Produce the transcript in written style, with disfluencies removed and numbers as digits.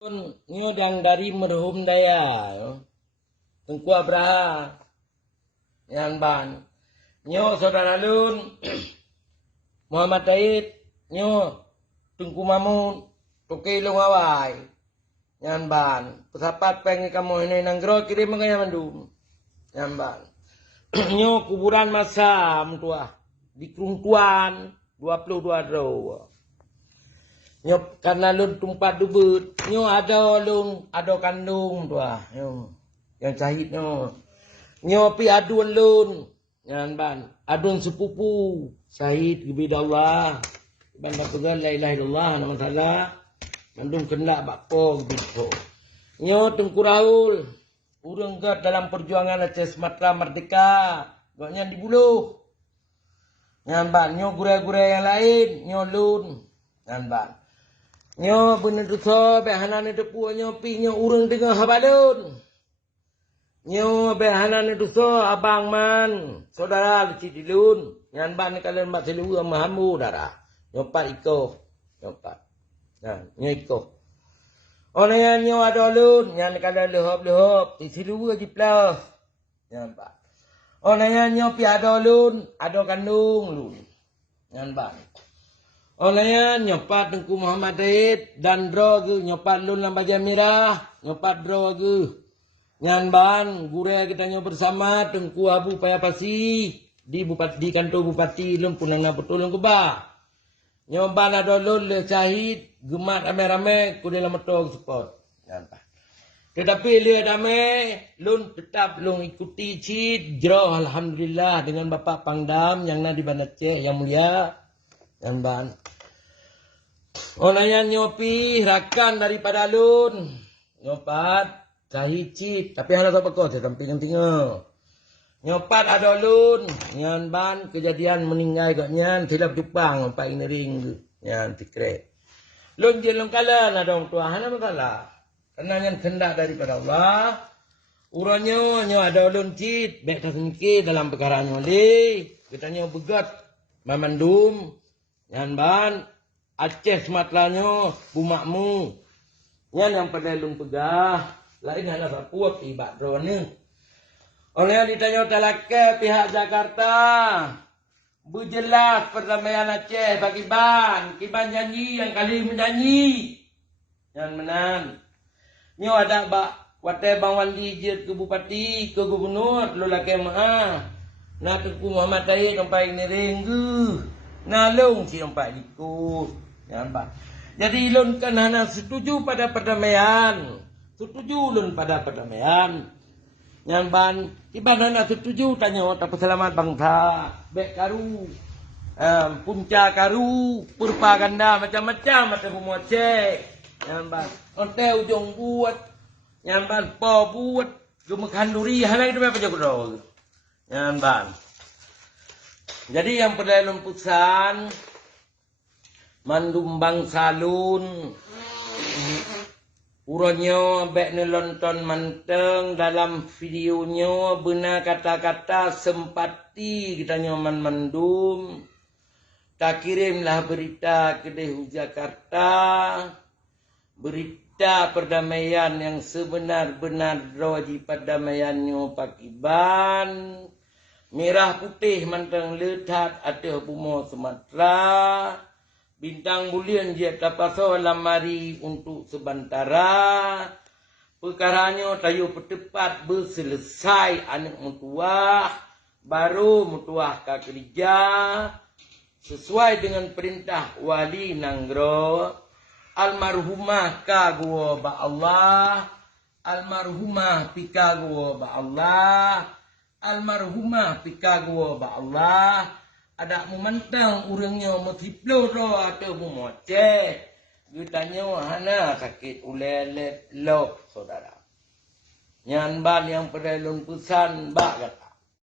Nyo yang dari merhum daya, Tengku Abraha, yang ban, nyo saudara lun, Muhammad Taib, nyo Tengku Mamun, Toke Long Awai, yang ban, pesapat pengen kamu ini nanggro kirim mengaya mandum, yang ban, nyo kuburan masam tua di Kerungtuan 22 draw. Nyo karena lun tumpat dubut, nyo ada lun ada kandung tua, nyo yang cahit nyo pi adun lun, yang ban adun sepupu syahid kepada Allah, banda pegan la ilaha illallah nama salah, mandung kena bakpo gitu. Nyo Tengku Rahul, urang gat dalam perjuangan Aceh Sumatera Merdeka, gaknya di buluh. Yang ban nyo gure-gure yang lain, nyo lun, yang ban. Nyo bener tu so behanan itu puan nyo pi nyo urang dengan habalun. Nyo behanan itu so abang man saudara lecit dilun. Nyan ban kalian mak selu mahamu darah. Nyo pat iko. Nyo pat. Nah, nyo iko. Onean nyo ada lun, nyan kalian lehop-lehop, di selu aja plus. Nyan pat. Onean nyo pi ada lun, ada kandung lun. Nyan ban. Olayan nyopat Tengku Muhammad Taib dan dro ge nyopat lun lambaja merah, nyopat dro ge. Nyan ban gure kita nyo bersama Tengku Abu Payapasi di bupati di kantor bupati lun punana petulung keba. Nyoban ada lun le syahid gemat rame-rame ku dalam metog support. Nyan ban. Tetapi lihat dame lun tetap lun ikuti cid jro alhamdulillah dengan Bapak Pangdam yang na di Banda Aceh yang mulia. Yang ban. Olayan nyopi rakan daripada lun. Nyopat cahicit. Tapi hana tak pekot. Tampil yang tinggal. Nyopat ada lun. Nyan ban kejadian meninggal kat nyan. Silap Jepang. Nyopat ini ring. Nyan tikrek. Lun je lun kalan ada orang tua. Hana masalah. Karena nyan kendak daripada Allah. Uranya nyo ada lun cit. Baik tersenki dalam perkara nyo li. Kita nyo begat. Mamandum. Yan ban Aceh Sumatera nyo bumakmu. Yan yang pada lung pegah. Lain hanya sapuap ibak drone. Oleh yang ditanya talake pihak Jakarta. Berjelas perdamaian Aceh bagi ban. Kiban janji yang kali menjanji. Yan menan. Nyo ada bak watai bang wali jet ke bupati ke gubernur lolake maah. Nah Tengku Muhammad Taib sampai ini ringgu. Nalung si empat ikut. Nampak. Jadi lun kan hana setuju pada perdamaian. Setuju lun pada perdamaian. Nyamban. Iban hana setuju tanya tak selamat bangsa. Bek karu. Punca karu. Propaganda macam-macam. Macam semua cek. Nyamban. Onte ujung buat. Nyamban. Po buat. Gemakan duri. Halai itu apa jago. Nyamban. Jadi yang perlu pusan mandum bangsa lun uronyo bek nelonton manteng dalam videonya benar kata-kata sempati kita nyoman mandum tak kirimlah berita ke Dehu Jakarta berita perdamaian yang sebenar-benar roji perdamaiannya pakiban merah putih mantang letat atau bumi Sumatera. Bintang bulian dia tapaso lamari untuk sebantara. Perkaranya tayu pertepat berselesai anak mutuah. Baru mutuah ke kerja. Sesuai dengan perintah wali nanggro. Almarhumah kagwa ba Allah. Almarhumah pikagwa ba Allah. Almarhumah pikagwa ba Allah ada memantang urangnya mutiplo ro atau memoce ditanya hana sakit ulelet lok saudara nyan ban yang perlu pesan bak kata